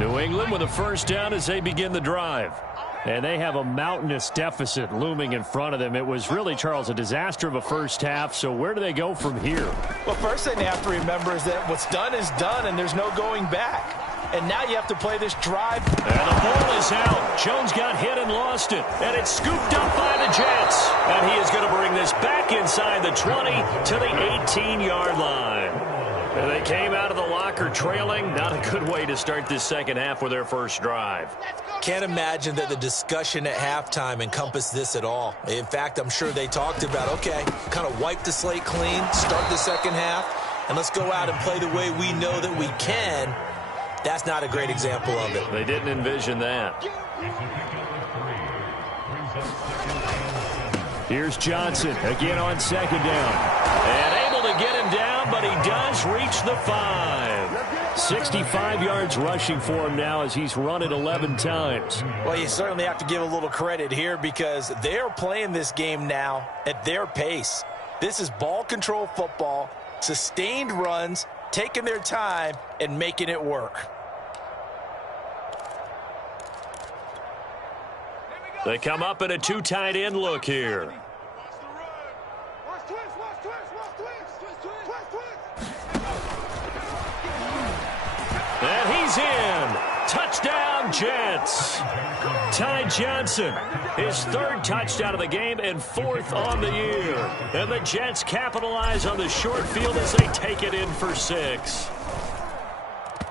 New England with a first down as they begin the drive. And they have a mountainous deficit looming in front of them. It was really, Charles, a disaster of a first half. So where do they go from here? Well, first thing they have to remember is that what's done is done, and there's no going back. And now you have to play this drive. And the ball is out. Jones got hit and lost it. And it's scooped up by the Jets. And he is going to bring this back inside the 20 to the 18-yard line. And they came out of the locker trailing. Not a good way to start this second half with their first drive. Can't imagine that the discussion at halftime encompassed this at all. In fact, I'm sure they talked about, okay, kind of wipe the slate clean, start the second half, and let's go out and play the way we know that we can. That's not a great example of it. They didn't envision that. Here's Johnson again on second down. And able to get him down, but he does reach the 5. 65 yards rushing for him now as he's run it 11 times. Well, you certainly have to give a little credit here because they're playing this game now at their pace. This is ball control football, sustained runs, taking their time and making it work. They come up in a 2 tight end look here. And he's in. Touchdown, Jets. Ty Johnson, his 3rd touchdown of the game and 4th on the year. And the Jets capitalize on the short field as they take it in for 6.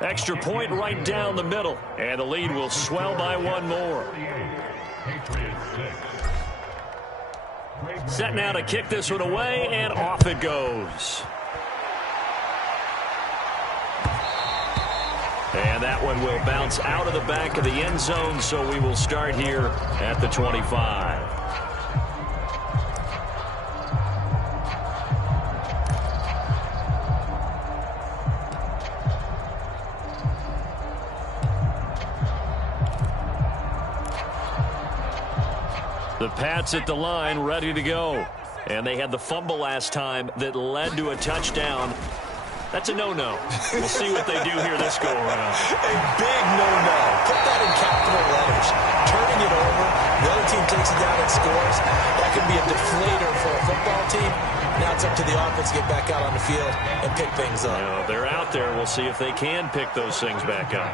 Extra point right down the middle. And the lead will swell by 1 more. Set now to kick this one away, and off it goes. And that one will bounce out of the back of the end zone, so we will start here at the 25. The Pats at the line, ready to go. And they had the fumble last time that led to a touchdown. That's a no-no. We'll see what they do here this go-around. A big no-no. Put that in capital letters. Turning it over, the other team takes it down and scores. That could be a deflator for a football team. Now it's up to the offense to get back out on the field and pick things up. No, they're out there. We'll see if they can pick those things back up.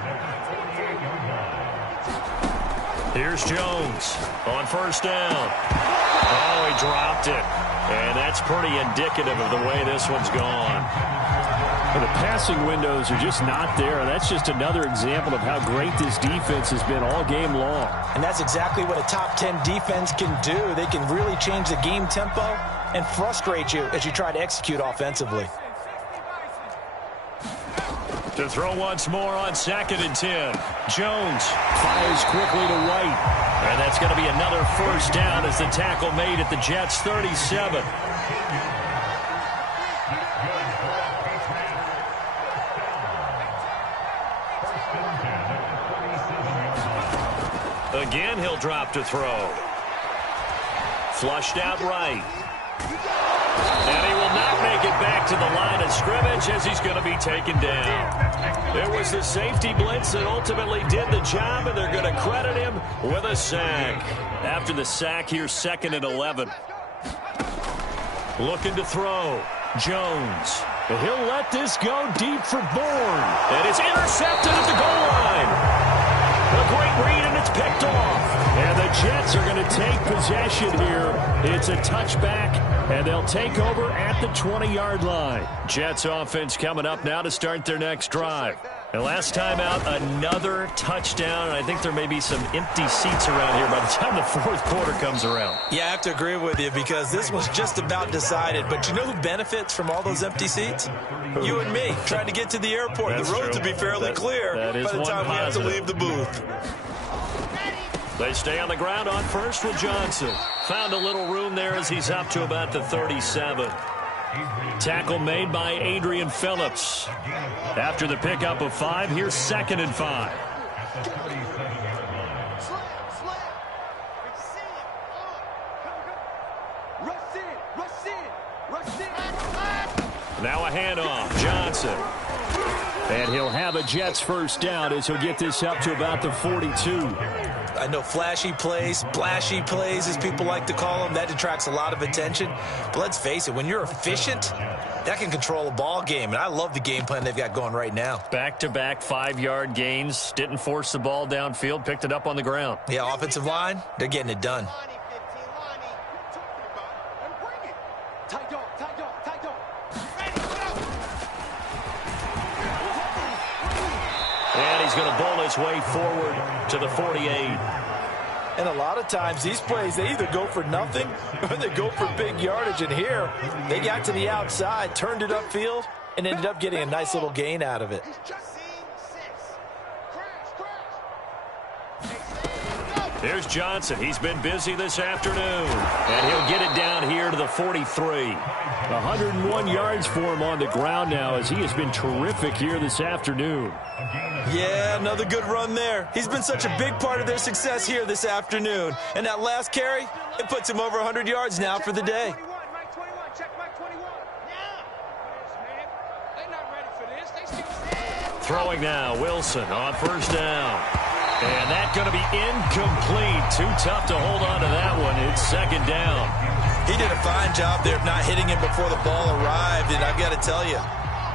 Here's Jones on first down. Oh, he dropped it. And that's pretty indicative of the way this one's gone. Well, the passing windows are just not there. And that's just another example of how great this defense has been all game long. And that's exactly what a top 10 defense can do. They can really change the game tempo and frustrate you as you try to execute offensively. To throw once more on 2nd and 10. Jones fires quickly to White. And that's going to be another first down as the tackle made at the Jets' 37. Again, he'll drop to throw. Flushed out right. And he will not make it back to the line of scrimmage as he's going to be taken down. It was the safety blitz that ultimately did the job, and they're going to credit him with a sack. After the sack, here's 2nd and 11. Looking to throw. Jones. And he'll let this go deep for Bourne. And it's intercepted at the goal line. A great read, and it's picked off. And the Jets are going to take possession here. It's a touchback, and they'll take over at the 20-yard line. Jets offense coming up now to start their next drive. And last time out, another touchdown. And I think there may be some empty seats around here by the time the 4th quarter comes around. Yeah, I have to agree with you because this was just about decided. But you know who benefits from all those empty seats? You and me, trying to get to the airport. That's the roads true. will be fairly clear by the time we have to leave the booth. They stay on the ground on first with Johnson. Found a little room there as he's up to about the 37. Tackle made by Adrian Phillips. After the pickup of 5, here's 2nd and 5. Now a handoff. Johnson. And he'll have a Jets first down as he'll get this up to about the 42. I know flashy plays, splashy plays, as people like to call them, that attracts a lot of attention. But let's face it, when you're efficient, that can control a ball game. And I love the game plan they've got going right now. Back-to-back 5-yard gains. Didn't force the ball downfield. Picked it up on the ground. Yeah, offensive line, they're getting it done. And he's going to bowl his way forward to the 48. And a lot of times these plays, they either go for nothing or they go for big yardage. And here, they got to the outside, turned it upfield, and ended up getting a nice little gain out of it. There's Johnson. He's been busy this afternoon. And he'll get it down here to the 43. 101 yards for him on the ground now as he has been terrific here this afternoon. Yeah, another good run there. He's been such a big part of their success here this afternoon. And that last carry, it puts him over 100 yards now for the day. Throwing now, Wilson on first down. And that's going to be incomplete. Too tough to hold on to that one. It's second down. He did a fine job there of not hitting him before the ball arrived. And I've got to tell you,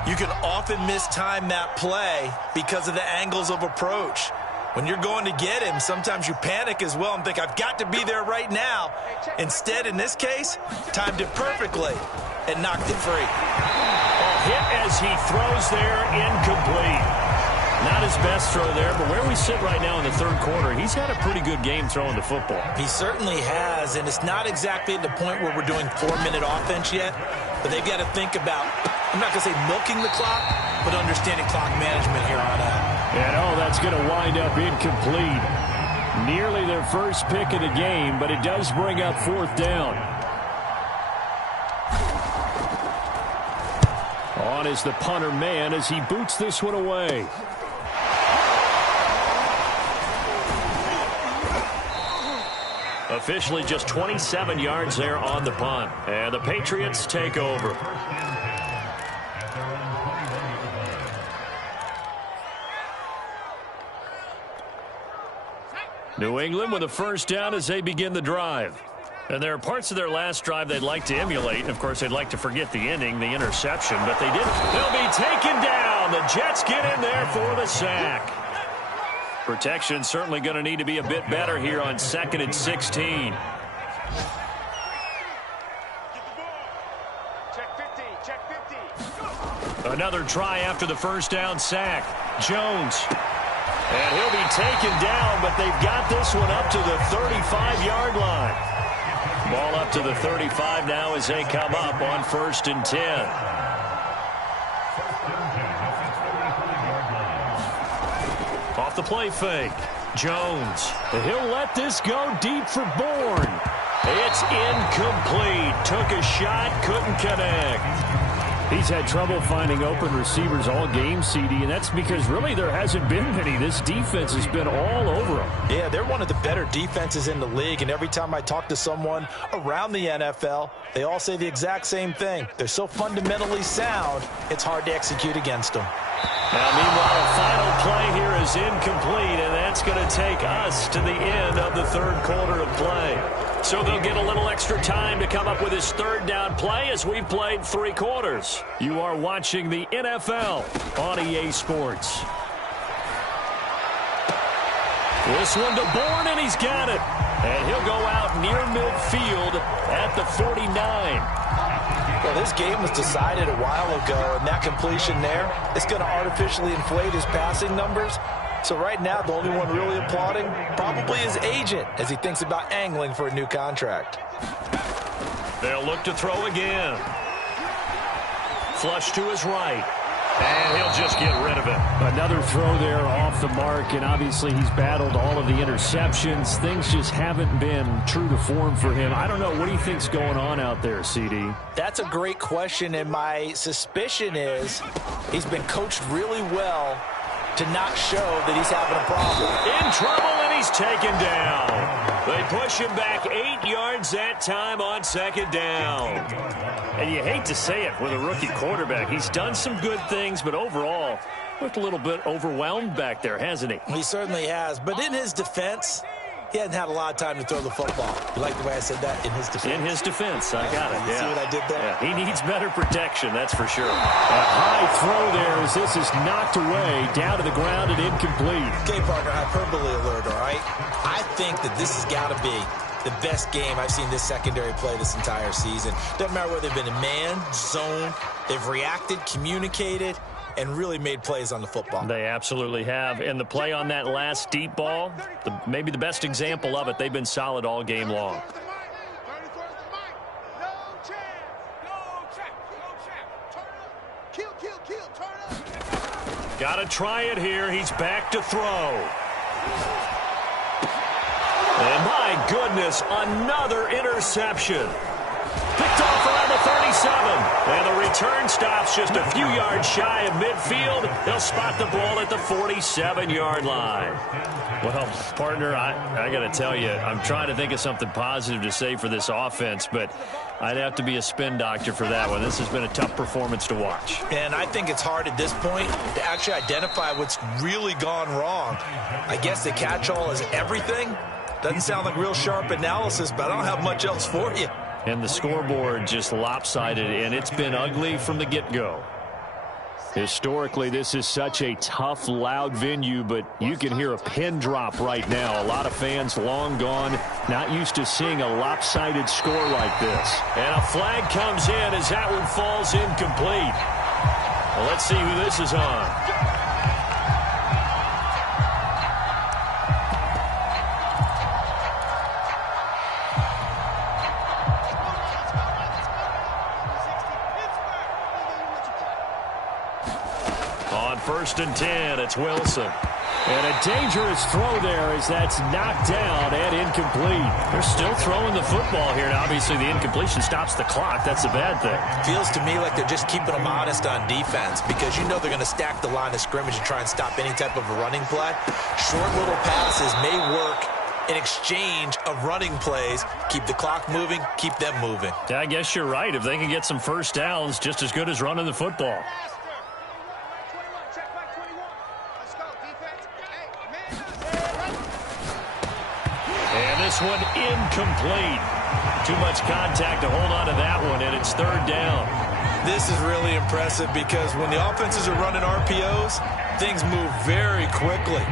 you can often mistime that play because of the angles of approach. When you're going to get him, sometimes you panic as well and think, I've got to be there right now. Instead, in this case, timed it perfectly and knocked it free. Hit as he throws there, incomplete. Not his best throw there, but where we sit right now in the third quarter, he's had a pretty good game throwing the football. He certainly has, and it's not exactly at the point where we're doing 4-minute offense yet, but they've got to think about, I'm not going to say milking the clock, but understanding clock management here on out. And that's going to wind up incomplete. Nearly their first pick of the game, but it does bring up fourth down. On is the punter man as he boots this one away. Officially just 27 yards there on the punt. And the Patriots take over. New England with a first down as they begin the drive. And there are parts of their last drive they'd like to emulate. And, of course, they'd like to forget the ending, the interception, but they didn't. They'll be taken down. The Jets get in there for the sack. Protection certainly going to need to be a bit better here on 2nd and 16. Another try after the first down sack. Jones. And he'll be taken down, but they've got this one up to the 35-yard line. Ball up to the 35 now as they come up on 1st and 10. Off the play fake. Jones. He'll let this go deep for Bourne. It's incomplete. Took a shot, couldn't connect. He's had trouble finding open receivers all game, CD, and that's because really there hasn't been many. This defense has been all over them. Yeah, they're one of the better defenses in the league, and every time I talk to someone around the NFL, they all say the exact same thing. They're so fundamentally sound, it's hard to execute against them. Now, meanwhile, a final play here is incomplete, and that's going to take us to the end of the third quarter of play. So they'll get a little extra time to come up with his third down play as we've played 3 quarters. You are watching the NFL on EA Sports. This one to Bourne, and he's got it. And he'll go out near midfield at the 49. Well, this game was decided a while ago, and that completion there is going to artificially inflate his passing numbers. So right now, the only one really applauding probably his agent as he thinks about angling for a new contract. They'll look to throw again. Flush to his right. And he'll just get rid of it. Another throw there off the mark, and obviously he's battled all of the interceptions. Things just haven't been true to form for him. I don't know. What do you think's going on out there, CD? That's a great question, and my suspicion is he's been coached really well to not show that he's having a problem. In trouble, and he's taken down. They push him back 8 yards that time on 2nd down. And you hate to say it with a rookie quarterback. He's done some good things, but overall, Looked a little bit overwhelmed back there, hasn't he? He certainly has. But in his defense, he hasn't had a lot of time to throw the football. You like the way I said that? In his defense? In his defense. I got it. You see what I did there? Yeah. He needs better protection, that's for sure. A high throw there as this is knocked away, down to the ground and incomplete. Okay, partner, hyperbole alert, all right? I think that this has got to be the best game I've seen this secondary play this entire season. Doesn't matter whether they've been in man, zone, they've reacted, communicated, and really made plays on the football. They absolutely have. And the play on that last deep ball, maybe the best example of it, they've been solid all game long. Got to try it here. He's back to throw. And my goodness, another interception. Picked off around the 37. And the return stops just a few yards shy of midfield. They'll spot the ball at the 47-yard line. Well, partner, I got to tell you, I'm trying to think of something positive to say for this offense, but I'd have to be a spin doctor for that one. This has been a tough performance to watch. And I think it's hard at this point to actually identify what's really gone wrong. I guess the catch-all is everything. Doesn't sound like real sharp analysis, but I don't have much else for you. And the scoreboard just lopsided, and it's been ugly from the get-go. Historically, this is such a tough, loud venue, but you can hear a pin drop right now. A lot of fans long gone, not used to seeing a lopsided score like this. And a flag comes in as that one falls incomplete. Well, let's see who this is on. First and 10, it's Wilson. And a dangerous throw there as that's knocked down and incomplete. They're still throwing the football here. Now, obviously, the incompletion stops the clock. That's a bad thing. Feels to me like they're just keeping them honest on defense because you know they're going to stack the line of scrimmage and try and stop any type of a running play. Short little passes may work in exchange of running plays. Keep the clock moving, keep them moving. Yeah, I guess you're right. If they can get some first downs, just as good as running the football. This one incomplete. Too much contact to hold on to that one, and it's third down. This is really impressive because when the offenses are running RPOs, things move very quickly.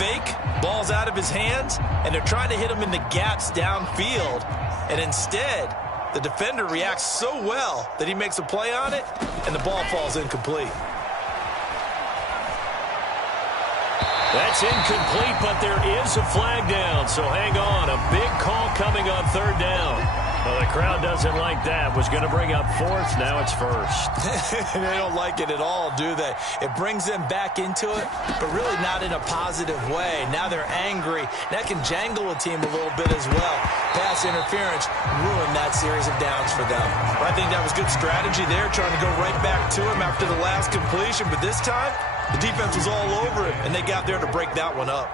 Fake, ball's out of his hands, and they're trying to hit him in the gaps downfield. And instead, the defender reacts so well that he makes a play on it, and the ball falls incomplete. That's incomplete, but there is a flag down, so hang on. A big call coming on third down. Well, the crowd doesn't like that. Was going to bring up fourth, now it's first. They don't like it at all, do they? It brings them back into it, but really not in a positive way. Now they're angry. That can jangle a team a little bit as well. Pass interference ruined that series of downs for them. But I think that was good strategy there, trying to go right back to him after the last completion, but this time, the defense was all over it, and they got there to break that one up.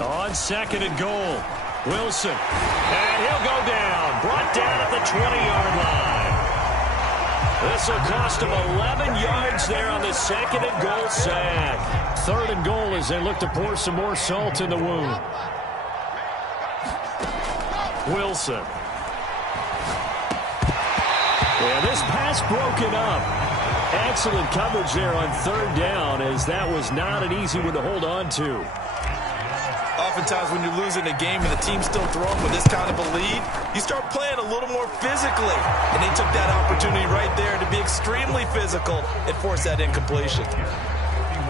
On second and goal, Wilson. And he'll go down. Brought down at the 20-yard line. This will cost him 11 yards there on the second and goal sack. Third and goal as they look to pour some more salt in the wound. Wilson. And this pass broken up. Excellent coverage there on third down as that was not an easy one to hold on to. Oftentimes when you're losing a game and the team's still throwing with this kind of a lead, you start playing a little more physically. And they took that opportunity right there to be extremely physical and force that incompletion.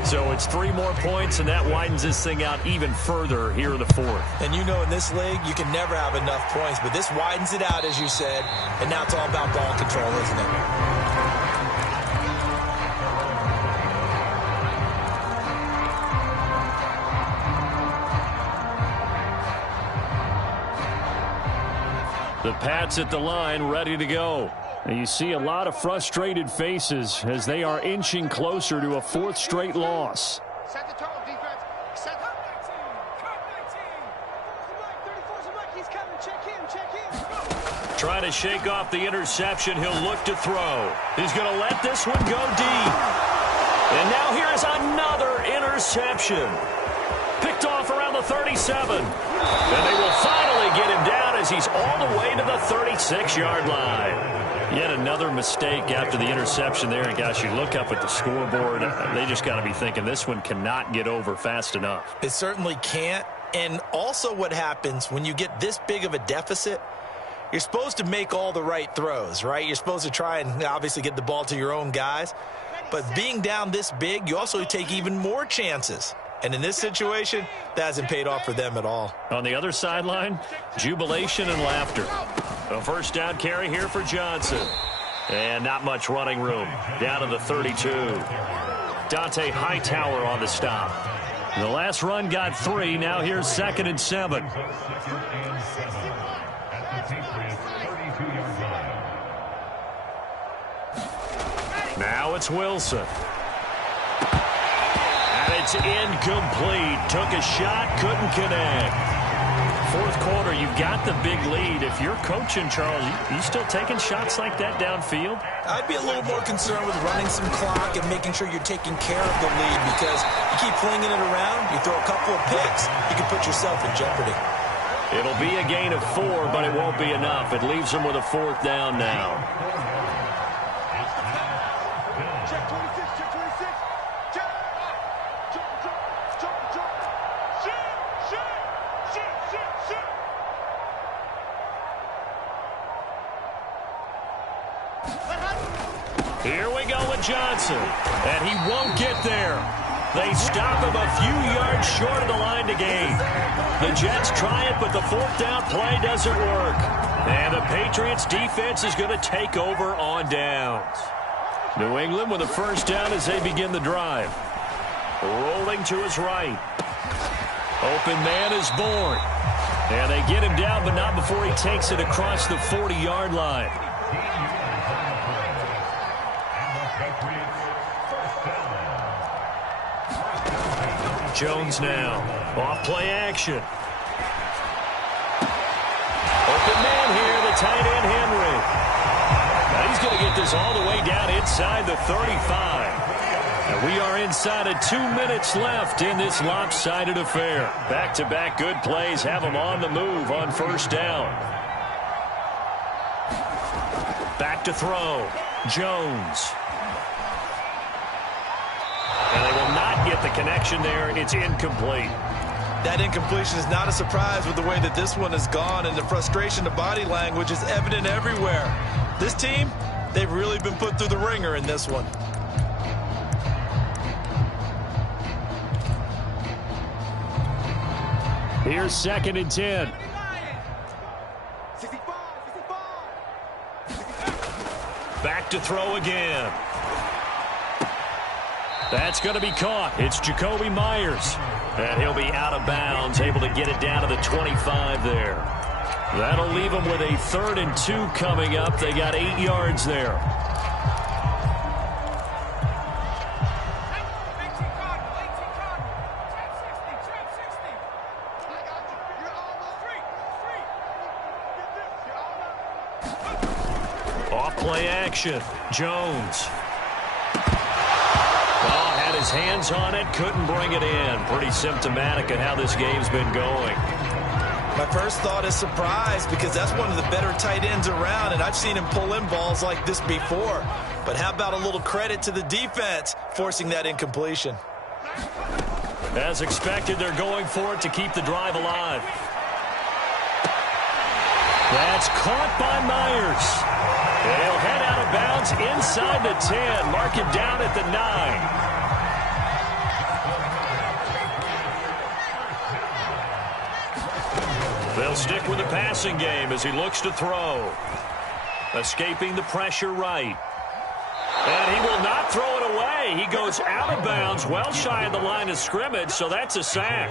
So it's 3 more points, and that widens this thing out even further here in the fourth. And you know in this league, you can never have enough points, but this widens it out, as you said, and now it's all about ball control, isn't it? The Pats at the line, ready to go. You see a lot of frustrated faces as they are inching closer to a fourth straight loss. Set the tone, defense. Set the... He's coming. Check him. Trying to shake off the interception. He'll look to throw. He's going to let this one go deep. And now here's another interception. Picked off around the 37. And they will finally get him down as he's all the way to the 36-yard line. Yet another mistake after the interception there. And, gosh, you look up at the scoreboard. They just got to be thinking this one cannot get over fast enough. It certainly can't. And also what happens when you get this big of a deficit, you're supposed to make all the right throws, right? You're supposed to try and obviously get the ball to your own guys. But being down this big, you also take even more chances. And in this situation, that hasn't paid off for them at all. On the other sideline, jubilation and laughter. A first down carry here for Johnson. And not much running room. Down to the 32. Dante Hightower on the stop. The last run got 3. Now here's 2nd and 7. Now it's Wilson. And it's incomplete. Took a shot, couldn't connect. Fourth quarter, you've got the big lead. If you're coaching, Charles, you still taking shots like that downfield? I'd be a little more concerned with running some clock and making sure you're taking care of the lead, because you keep flinging it around, you throw a couple of picks, you can put yourself in jeopardy. It'll be a gain of 4, but it won't be enough. It leaves them with a 4th down now. Check 26, check 26. Check. Here we go with Johnson, and he won't get there. They stop him a few yards short of the line to gain. The Jets try it, but the 4th down play doesn't work. And the Patriots defense is going to take over on downs. New England with a first down as they begin the drive. Rolling to his right. Open man is born. And they get him down, but not before he takes it across the 40-yard line. Jones now. Off play action. Open man here, the tight end Henry. Now he's going to get this all the way down inside the 35. And we are inside of 2 minutes left in this lopsided affair. Back-to-back good plays have them on the move on first down. Back to throw. Jones. And they will not get the connection there. It's incomplete. That incompletion is not a surprise with the way that this one has gone, and the frustration, the body language is evident everywhere. This team, they've really been put through the ringer in this one. Here's 2nd and 10. Back to throw again. That's going to be caught. It's Jacoby Myers. And he'll be out of bounds, able to get it down to the 25 there. That'll leave them with a 3rd and 2 coming up. They got 8 yards there. Off play action. Jones. Had his hands on it, couldn't bring it in. Pretty symptomatic of how this game's been going. My first thought is surprise, because that's one of the better tight ends around, and I've seen him pull in balls like this before. But how about a little credit to the defense forcing that incompletion? As expected, they're going for it to keep the drive alive. That's caught by Myers. And he'll head out of bounds inside the 10. Mark it down at the 9. They'll stick with the passing game as he looks to throw. Escaping the pressure right. And he will not throw it away. He goes out of bounds, well shy of the line of scrimmage, so that's a sack.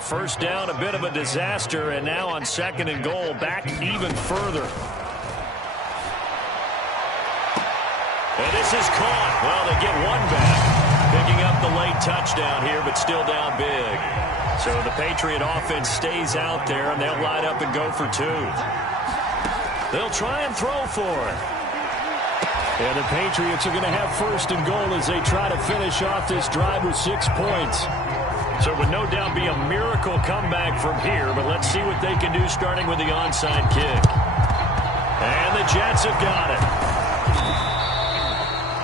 First down, a bit of a disaster, and now on 2nd and goal, back even further. And this is caught. Well, they get one back. Picking up the late touchdown here, but still down big. So the Patriot offense stays out there, and they'll line up and go for two. They'll try and throw for it. And the Patriots are going to have first and goal as they try to finish off this drive with 6 points. So it would no doubt be a miracle comeback from here, but let's see what they can do starting with the onside kick. And the Jets have got it.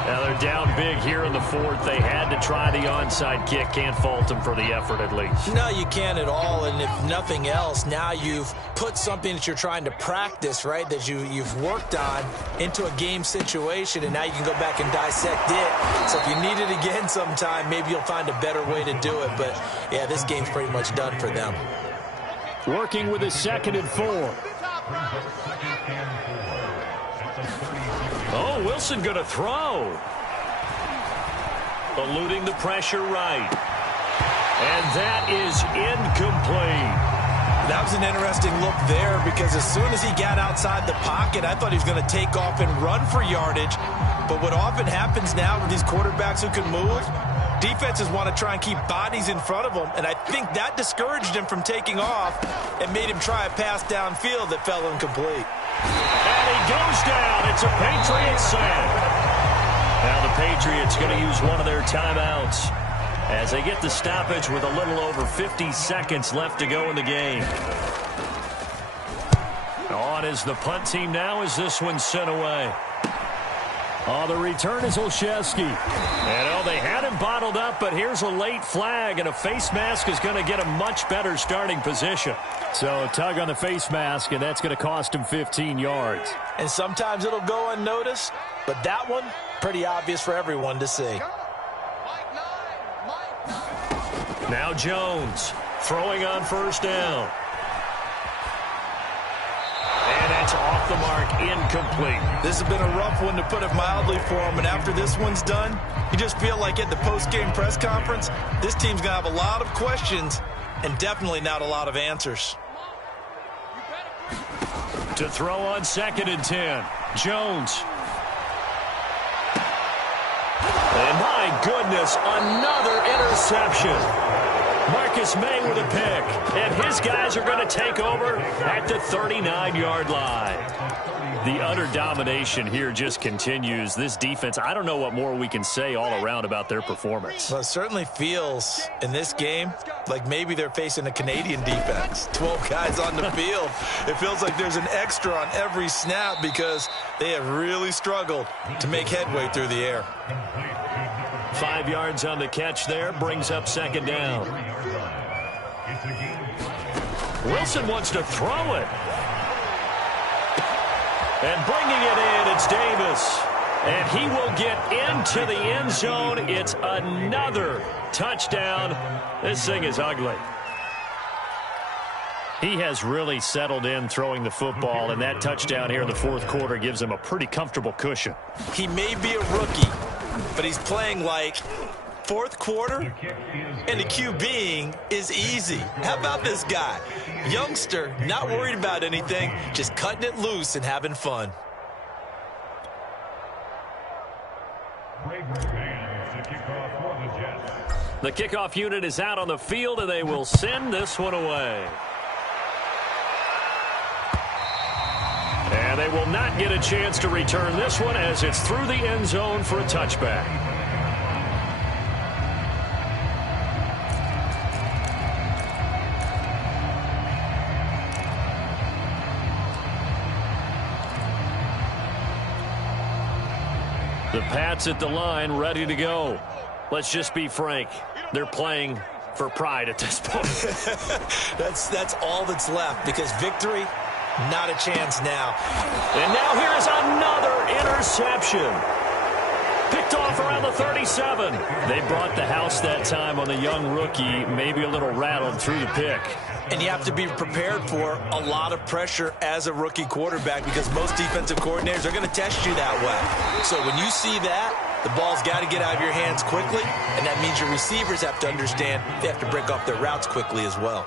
Now they're down big here in the fourth. They had to try the onside kick. Can't fault them for the effort at least. No, you can't at all. And if nothing else, now you've put something that you're trying to practice, right, that you've worked on into a game situation, and now you can go back and dissect it. So if you need it again sometime, maybe you'll find a better way to do it. But, yeah, this game's pretty much done for them. Working with a 2nd and 4. Oh, Wilson going to throw. Eluding the pressure right. And that is incomplete. That was an interesting look there because as soon as he got outside the pocket, I thought he was going to take off and run for yardage. But what often happens now with these quarterbacks who can move, defenses want to try and keep bodies in front of them, and I think that discouraged him from taking off and made him try a pass downfield that fell incomplete. And he goes down. It's a Patriot sack. Now the Patriots going to use one of their timeouts as they get the stoppage with a little over 50 seconds left to go in the game. On is the punt team now as this one's sent away. The return is Olszewski. And they had him bottled up, but here's a late flag, and a face mask is going to get a much better starting position. So a tug on the face mask, and that's going to cost him 15 yards. And sometimes it'll go unnoticed, but that one, pretty obvious for everyone to see. Now Jones throwing on first down. And that's off the mark, incomplete. This has been a rough one, to put it mildly, for him. And after this one's done, you just feel like at the post-game press conference, this team's going to have a lot of questions and definitely not a lot of answers. To throw on 2nd and 10. Jones. And my goodness, another interception. Marcus May with a pick, and his guys are going to take over at the 39-yard line. The utter domination here just continues. This defense, I don't know what more we can say all around about their performance. Well, it certainly feels in this game like maybe they're facing a Canadian defense. 12 guys on the field. It feels like there's an extra on every snap because they have really struggled to make headway through the air. 5 yards on the catch there, brings up 2nd down. Wilson wants to throw it. And bringing it in, it's Davis. And he will get into the end zone. It's another touchdown. This thing is ugly. He has really settled in throwing the football, and that touchdown here in the fourth quarter gives him a pretty comfortable cushion. He may be a rookie, but he's playing like fourth quarter, and the QBing is easy. How about this guy? Youngster, not worried about anything, just cutting it loose and having fun. The kickoff unit is out on the field, and they will send this one away. And they will not get a chance to return this one as it's through the end zone for a touchback. The Pats at the line, ready to go. Let's just be frank. They're playing for pride at this point. That's all that's left, because victory, not a chance now. And now here is another interception. Picked off around the 37. They brought the house that time on the young rookie, maybe a little rattled through the pick. And you have to be prepared for a lot of pressure as a rookie quarterback, because most defensive coordinators are going to test you that way. So when you see that, the ball's got to get out of your hands quickly, and that means your receivers have to understand they have to break off their routes quickly as well.